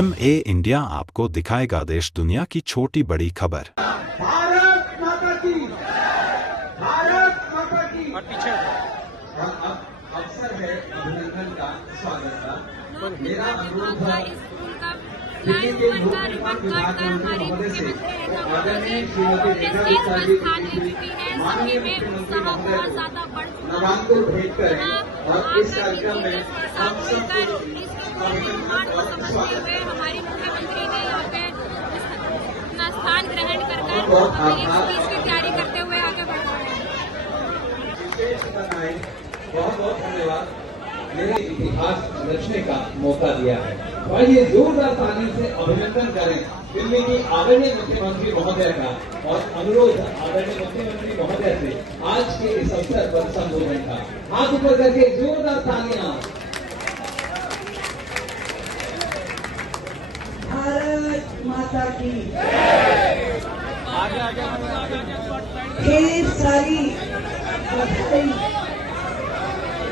MA India आपको दिखाएगा देश दुनिया की छोटी बड़ी खबर। भारत माता की, भारत माता की। और पीछे अब अवसर है अभिनंदन का, स्वागत का। मेरा अनुरोध है दिल्ली के लोक निर्माण विभाग के मंत्री महोदय से आदरणीय श्रीमती रेखा गुप्ता जी माननीय मुख्यमंत्री महोदय को नवांकुर भेंट करें और इस कार्यक्रम में हम सबको अभिनंदन और स्वागत करें। हमारी मुख्यमंत्री ने यहाँ पे अपना स्थान ग्रहण कर बहुत स्पीच की तैयारी करते हुए आगे बढ़ रहे हैं। विशेष बनाए, बहुत बहुत धन्यवाद। मेरे इतिहास रचने का मौका दिया है। और ये जोरदार ताली से अभिनंदन करें दिल्ली की आदरणीय मुख्यमंत्री महोदय का और अनुरोध आदरणीय मुख्यमंत्री महोदय से आज के इस अवसर पर संबोधन का। हाथ ऊपर करके जोरदार तालियां। भारत माता की आगे आगे ढेर सारी बधाई,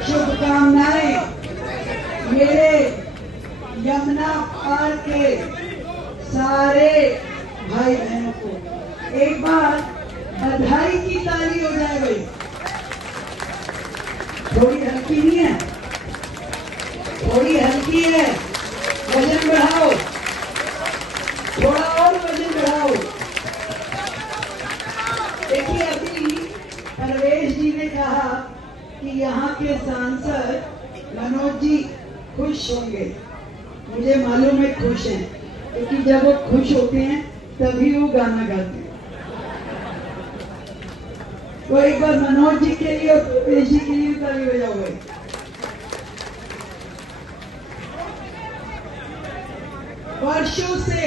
शुभकामनाएं मेरे यमुना पार के सारे भाई बहनों को। एक बार बधाई की ताली हो जाए भाई। थोड़ी हल्की नहीं है, थोड़ी हल्की है, वजन बढ़ाओ, थोड़ा और वजन बढ़ाओ। देखिए अभी परवेश जी ने कहा कि यहाँ के सांसद मनोज जी खुश होंगे। मुझे मालूम है खुश हैं, क्योंकि जब वो खुश होते हैं तभी वो गाना गाते हैं। तो एक बार मनोज जी के लिए और परवेश जी के लिए ताली बजाओ। वर्षों से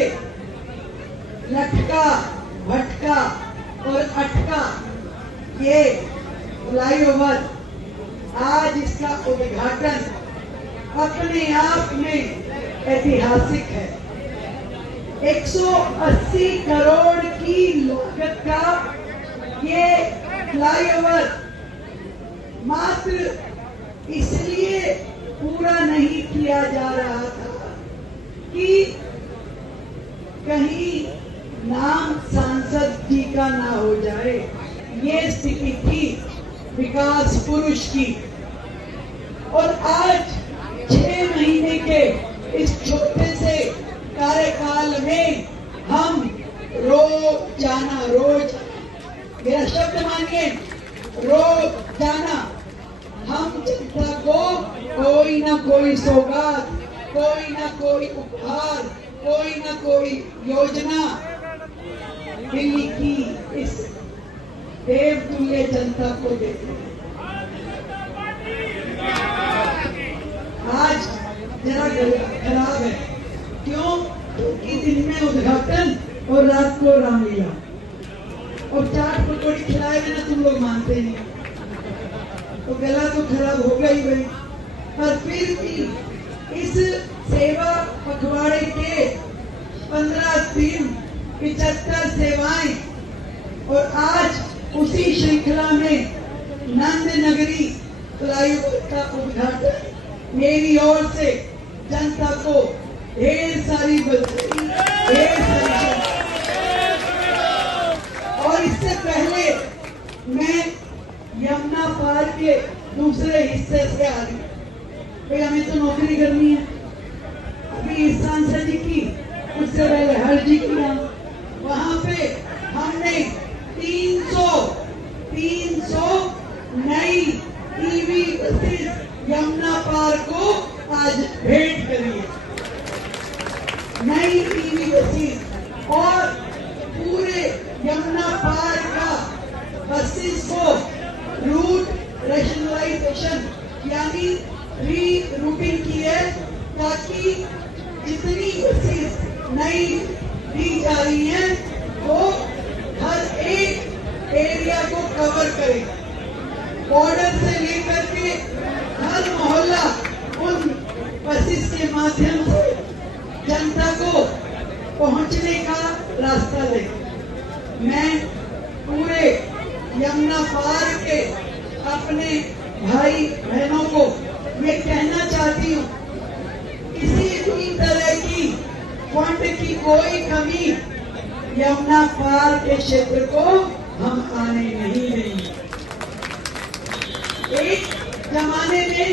लटका भटका और अटका ये फ्लाईओवर, आज इसका उद्घाटन अपने आप में ऐतिहासिक है। 180 करोड़ की लागत का ये फ्लाईओवर मात्र इसलिए पूरा नहीं किया जा रहा था कि कहीं नाम सांसद जी का ना हो जाए। ये स्थिति थी विकास पुरुष की। और आज 6 महीने के इस छोटे से कार्यकाल में हम रोजाना, रोज मेरा शब्द मानिए, रोजाना हम जनता को कोई ना कोई सौगात, कोई ना कोई उपहार, कोई ना कोई योजना दिल्ली की इस देवतुल्य जनता को देते हैं। आज जरा खराब है, क्यों? क्योंकि दिन में उद्घाटन और रात को रामलीला और चाट पकौड़ी खिलाए बिना तुम लोग मानते नहीं, तो गला तो खराब होगा ही भाई। पर फिर भी इस सेवा पखवाड़े के 15 दिन 75 सेवाएं, और आज उसी श्रृंखला में नंद नगरी फ्लाईओवर का उद्घाटन मेरी ओर से जनता को ढेर सारी बधाई, ढेर सारी। और इससे पहले मैं यमुना पार के दूसरे हिस्से से आ रही, भाई हमें तो नौकरी करनी है। अभी इस सांसद जी की, उससे पहले हर जी की, वहां पे हमने 300 नई ईवी बसेस यमुना पार को आज भेंट करी है। नई ईवी बसेस और पूरे यमुना पार का बसेस को रूट रैशनलाइजेशन यानी री रूटिंग की है, ताकि जितनी बसेस नई दी जा रही हैं वो हर एक एरिया को कवर करे। बॉर्डर से लेकर के हर मोहल्ला उन बसेस के माध्यम से जनता को पहुंचने का रास्ता दे। मैं पूरे यमुना पार के अपने भाई बहनों को ये कहना चाहती हूँ, किसी भी तरह की कोई कमी यमुना पार के क्षेत्र को हम आने नहीं देंगे। एक जमाने में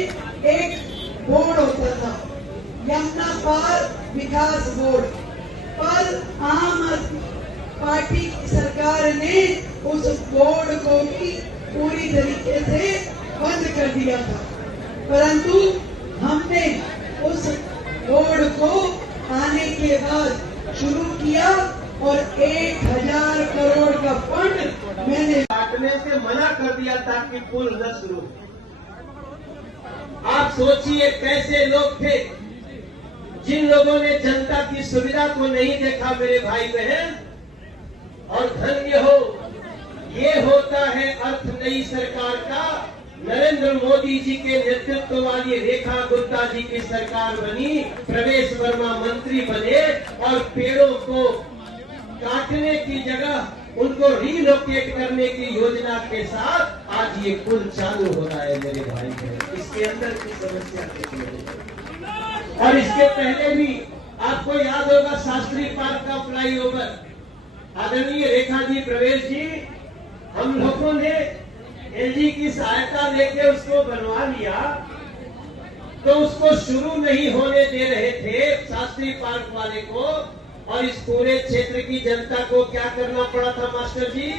एक बोर्ड होता था, यमुना पार विकास बोर्ड, पर आम आदमी पार्टी की सरकार ने उस बोर्ड को भी पूरी तरीके से बंद कर दिया था। परंतु हमने उस बोर्ड को आने के बाद शुरू किया और 1000 करोड़ का फंड मैंने काटने से मना कर दिया था कि पुल न शुरू। आप सोचिए कैसे लोग थे जिन लोगों ने जनता की सुविधा को नहीं देखा मेरे भाई बहन। और धन्य हो, ये होता है अर्थ नई सरकार का। नरेंद्र मोदी जी के नेतृत्व वाली रेखा गुप्ता जी की सरकार बनी, प्रवेश वर्मा मंत्री बने और पेड़ों को काटने की जगह उनको रीलोकेट करने की योजना के साथ आज ये पुल चालू हो रहा है मेरे भाई बहन। इसके अंदर की समस्या कितनी है। और इसके पहले भी आपको याद होगा शास्त्री पार्क का फ्लाईओवर, आदरणीय रेखा जी, प्रवेश जी, हम लोगों ने एलजी की सहायता लेके उसको बनवा लिया, तो उसको शुरू नहीं होने दे रहे थे शास्त्री पार्क वाले को। और इस पूरे क्षेत्र की जनता को क्या करना पड़ा था मास्टर जी?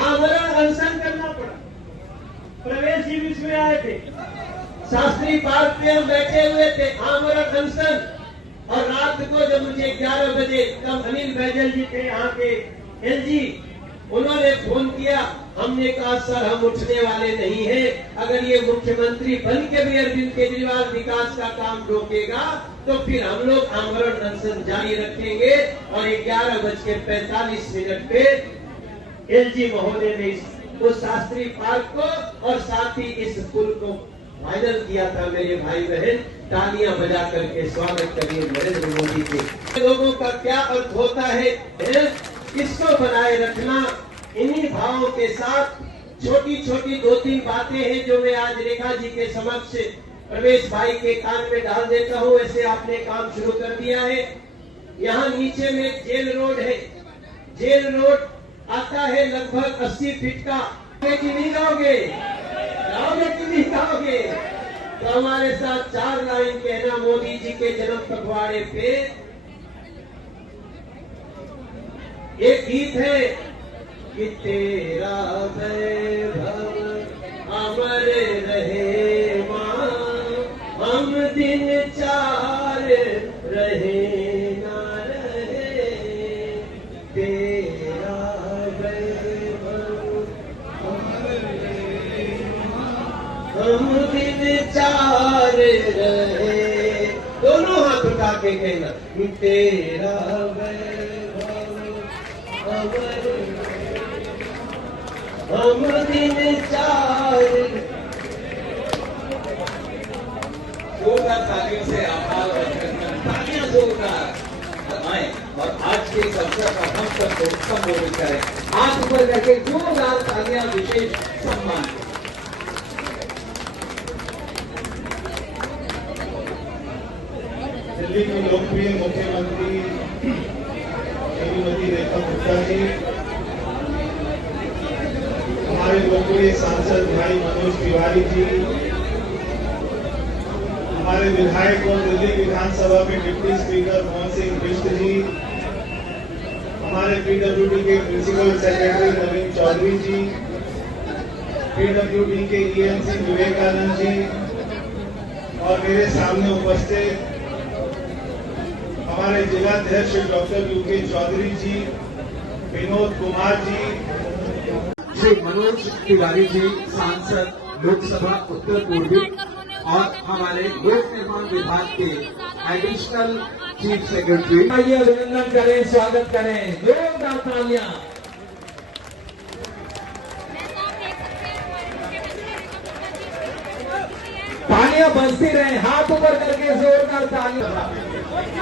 आमरण अनशन करना पड़ा। प्रवेश जी बीच में आए थे, शास्त्री पार्क पे हम बैठे हुए थे आमरण अनशन। और रात को जब मुझे 11 बजे, तब अनिल बैजल जी थे यहाँ के एलजी, उन्होंने फोन किया। हमने कहा सर हम उठने वाले नहीं हैं, अगर ये मुख्यमंत्री बन के भी अरविंद केजरीवाल विकास का काम रोकेगा तो फिर हम लोग आमरण अनशन जारी रखेंगे। और 11:45 पे एलजी महोदय ने उस शास्त्री पार्क को और साथ ही इस पुल को फाइनल किया था मेरे भाई बहन। तालियां बजा करके स्वागत करिए नरेंद्र मोदी के। लोगों का क्या अर्थ होता है इसको बनाए रखना। इन्हीं भावों के साथ छोटी छोटी 2-3 बातें हैं जो मैं आज रेखा जी के समक्ष प्रवेश भाई के कान में डाल देता हूँ। ऐसे आपने काम शुरू कर दिया है। यहाँ नीचे में जेल रोड है, जेल रोड आता है लगभग 80 फीट का। कि नहीं गाओगे, गाओगे कि नहीं गाओगे? तो हमारे साथ 4 लाइन कहना मोदी जी के जन्म पखवाड़े पे। एक गीत है कि तेरा वैभव अमर रहे मां, हम दिन 4 रहे ना रहे। तेरा वैभव अमर रहे मां, हम दिन 4 रहे। दोनों हाथ उठा के कहना तेरा वैभव अमर, हम दिन 4। जोरदार तालियों से आभार तालियां जोरदार आए और आज के इस अवसर पर हम सबको संबोधित करें। हाथ ऊपर करके जोरदार तालियां, विशेष सम्मान। दिल्ली की लोकप्रिय मुख्यमंत्री श्रीमती रेखा गुप्ता जी, हमारे लोकप्रिय सांसद भाई मनोज तिवारी जी, हमारे विधायक और दिल्ली विधानसभा में डिप्टी स्पीकर मोहन सिंह बिष्ट जी, हमारे पीडब्ल्यूडी के प्रिंसिपल सेक्रेटरी नवीन चौधरी जी, पीडब्ल्यूडी के ईएनसी विवेकानंद जी और मेरे सामने उपस्थित हमारे जिलाध्यक्ष डॉक्टर यूके चौधरी जी, विनोद कुमार जी, श्री मनोज तिवारी जी, सांसद लोकसभा उत्तर पूर्वी और हमारे लोक निर्माण विभाग के एडिशनल चीफ सेक्रेटरी। आइए अभिनंदन करें, स्वागत करें, जोरदार तालियां। तालियां बजती रहे, हाथ ऊपर करके जोरदार तालियां।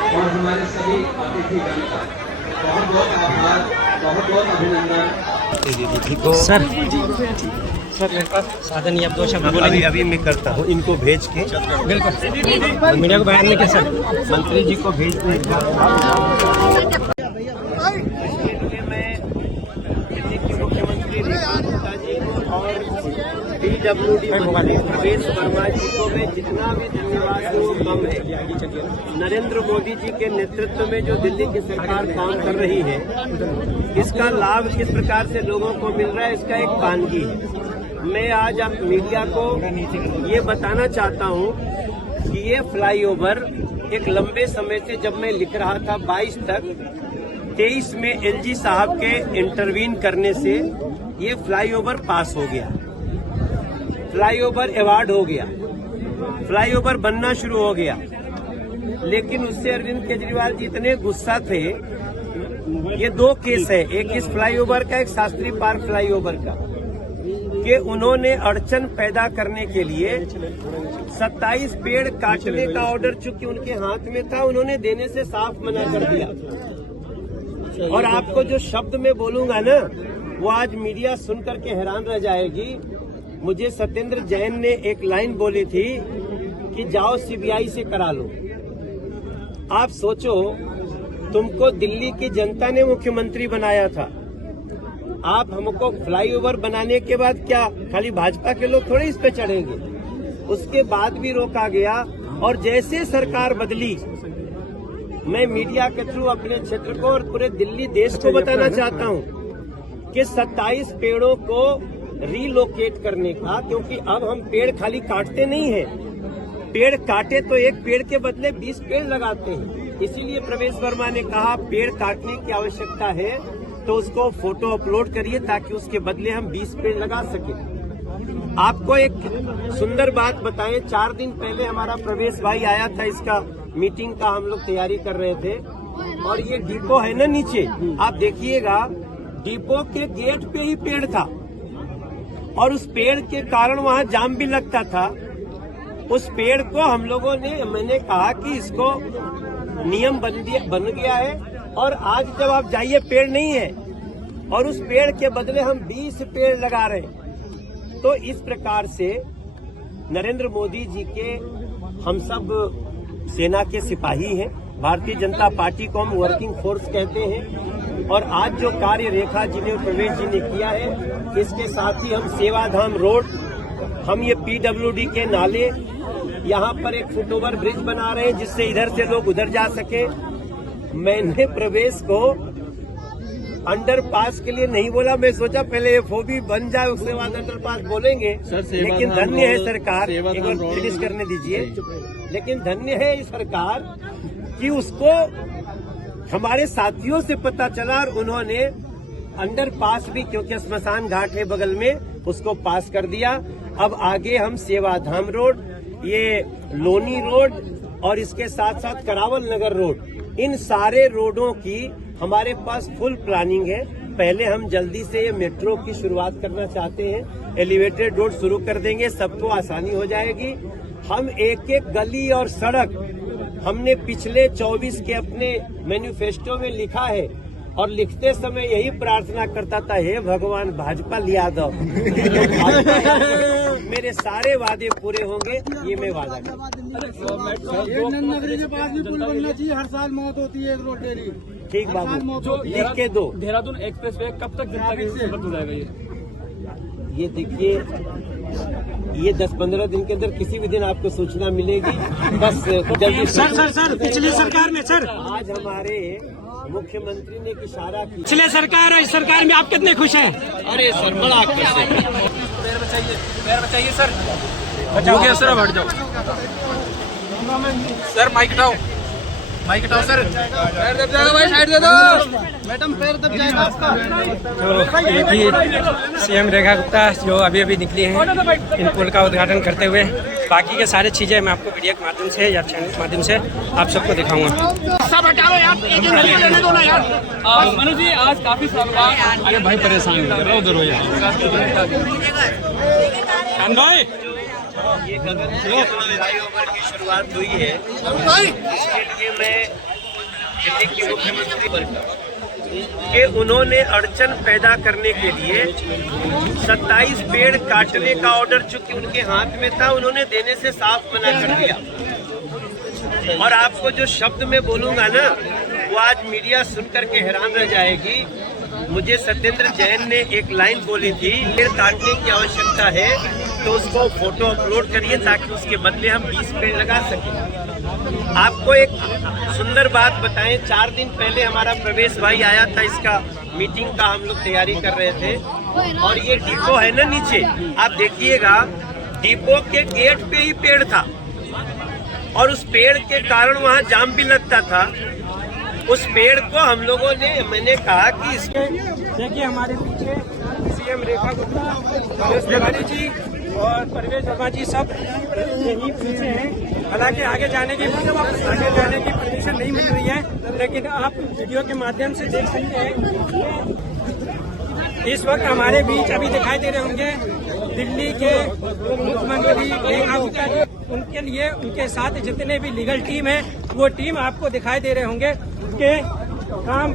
और हमारे सभी अतिथिगण का बहुत बहुत आभार, बहुत बहुत अभिनंदन। सर मेरे पास साधन नहीं, अब 2 शब्द बोलेंगे। अभी मैं करता हूँ, इनको भेज के बिल्कुल मीडिया को बयान नहीं किया सर। मंत्री जी को भेज दूंगा। मुख्यमंत्री रेखा जी को और PWD मंत्री प्रवेश वर्मा जी को मैं जितना भी धन्यवाद दूं वो कम है। नरेंद्र मोदी जी के नेतृत्व में जो दिल्ली की सरकार काम कर रही है, इसका लाभ किस प्रकार से लोगों को मिल रहा है, इसका एक वानगी है। मैं आज आप मीडिया को ये बताना चाहता हूँ कि ये फ्लाईओवर एक लंबे समय से, जब मैं लिख रहा था 22 तक, 23 में LG साहब के इंटरवीन करने से ये फ्लाईओवर पास हो गया, फ्लाईओवर अवार्ड हो गया, फ्लाईओवर बनना शुरू हो गया। लेकिन उससे अरविंद केजरीवाल जी इतने गुस्सा थे। ये 2 केस है, एक इस फ्लाईओवर का, एक शास्त्री पार्क फ्लाईओवर का, कि उन्होंने अड़चन पैदा करने के लिए 27 पेड़ काटने का ऑर्डर चूंकि उनके हाथ में था, उन्होंने देने से साफ मना कर दिया। और आपको जो शब्द मैं बोलूंगा ना, वो आज मीडिया सुन करके हैरान रह जाएगी। मुझे सत्येंद्र जैन ने एक लाइन बोली थी कि जाओ CBI से करा लो। आप सोचो, तुमको दिल्ली की जनता ने मुख्यमंत्री बनाया था, आप हमको फ्लाईओवर बनाने के बाद क्या खाली भाजपा के लोग थोड़े इस पे चढ़ेंगे? उसके बाद भी रोका गया। और जैसे सरकार बदली, मैं मीडिया के थ्रू अपने क्षेत्र को और पूरे दिल्ली देश को बताना चाहता हूं कि 27 पेड़ों को रीलोकेट करने का, क्योंकि अब हम पेड़ खाली काटते नहीं हैं, पेड़ काटे तो एक पेड़ के बदले 20 पेड़ लगाते हैं। इसीलिए प्रवेश वर्मा ने कहा पेड़ काटने की आवश्यकता है तो उसको फोटो अपलोड करिए ताकि उसके बदले हम 20 पेड़ लगा सके। आपको एक सुंदर बात बताएं, 4 दिन पहले हमारा प्रवेश भाई आया था, इसका मीटिंग का हम लोग तैयारी कर रहे थे। और ये डिपो है ना नीचे, आप देखिएगा डिपो के गेट पे ही पेड़ था और उस पेड़ के कारण वहाँ जाम भी लगता था। उस पेड़ को हम लोगों ने, मैंने कहा कि इसको नियम बन गया है और आज जब आप जाइए पेड़ नहीं है और उस पेड़ के बदले हम 20 पेड़ लगा रहे हैं। तो इस प्रकार से नरेंद्र मोदी जी के हम सब सेना के सिपाही हैं, भारतीय जनता पार्टी को हम वर्किंग फोर्स कहते हैं। और आज जो कार्य रेखा जी ने, प्रवेश जी ने किया है, इसके साथ ही हम सेवाधाम रोड, हम ये PWD के नाले, यहाँ पर एक फुटओवर ब्रिज बना रहे हैं जिससे इधर से लोग उधर जा सके। मैंने प्रवेश को अंडरपास के लिए नहीं बोला, मैं सोचा पहले FOB बन जाए उसके बाद अंडरपास बोलेंगे। लेकिन धन्य है सरकार, एक बार फिनिश करने दीजिए। लेकिन धन्य है ये सरकार कि उसको हमारे साथियों से पता चला और उन्होंने अंडरपास भी, क्योंकि स्मशान घाट है बगल में, उसको पास कर दिया। अब आगे हम सेवाधाम रोड, ये लोनी रोड और इसके साथ साथ करावल नगर रोड, इन सारे रोडों की हमारे पास फुल प्लानिंग है। पहले हम जल्दी से ये मेट्रो की शुरुआत करना चाहते हैं, एलिवेटेड रोड शुरू कर देंगे, सबको आसानी हो जाएगी। हम एक एक गली और सड़क हमने पिछले 24 के अपने मैनिफेस्टो में लिखा है और लिखते समय यही प्रार्थना करता था, हे भगवान भाजपा लिया दो। मेरे सारे वादे पूरे होंगे, ये मैं वादा करता हूं। नगरी के पास भी पुल बनना चाहिए, हर साल मौत होती है रोड डेली। ठीक बाबू, लिख के दो। देहरादून एक्सप्रेस वे कब तक जनता के उपलब्ध हो जाएगा? ये देखिए, ये 10-15 दिन के अंदर किसी भी दिन आपको सूचना मिलेगी। बस जल्दी। सर पिछली सरकार में सर, आज हमारे मुख्यमंत्री ने एक इशारा किया। पिछले सरकार और इस सरकार में आप कितने खुश हैं? अरे सर, बड़ा खुश है। पैर बचाइए सर, हो गया सर, अब हट जाओ सर, माइक हटाओ, माइक हटाओ सर, पैर दब जाएगा भाई, साइड दे दो मैडम, पैर दब जाएगा आपका। तो एक ही CM रेखा गुप्ता जो अभी निकली हैं इन पुल का उद्घाटन करते हुए, बाकी के सारी चीज़ें मैं आपको वीडियो के माध्यम से या चैनल के माध्यम से आप सबको दिखाऊंगा। सब हटा लो यार, एक लेने दो ना यार। मनु जी, आज काफी साल बाद, अरे भाई परेशान उधर हो यार। ये फ्लाईओवर की शुरुआत हुई है, इसके लिए मैं दिल्ली के मुख्यमंत्री कि उन्होंने अड़चन पैदा करने के लिए 27 पेड़ काटने का ऑर्डर चूंकि उनके हाथ में था, उन्होंने देने से साफ मना कर दिया। और आपको जो शब्द मैं बोलूंगा ना, वो आज मीडिया सुन करके हैरान रह जाएगी। मुझे सत्येंद्र जैन ने एक लाइन बोली थी, पेड़ काटने की आवश्यकता है तो उसको फोटो अपलोड करिए ताकि उसके बदले हम 20 पेड़ लगा सकें। आपको एक सुंदर बात बताएं, 4 दिन पहले हमारा प्रवेश भाई आया था, इसका मीटिंग का हम लोग तैयारी कर रहे थे। और ये डिपो है ना नीचे, आप देखिएगा डिपो के गेट पे ही पेड़ था और उस पेड़ के कारण वहाँ जाम भी लगता था। उस पेड़ को हम लोगों ने, मैंने कहा कि इसके देखिए हमारे पीछे सीएम रेखा गुप्ता, मनोज तिवारी जी और परवेज वर्मा जी सब यहीं पीछे हैं। हालांकि आगे जाने की परमिशन नहीं मिल रही है, लेकिन आप वीडियो के माध्यम से देख सकते हैं। इस वक्त हमारे बीच अभी दिखाई दे रहे होंगे दिल्ली के मुख्यमंत्री रेखा गुप्ता जी। उनके लिए उनके साथ जितने भी लीगल टीम है, वो टीम आपको दिखाई दे रहे होंगे कि काम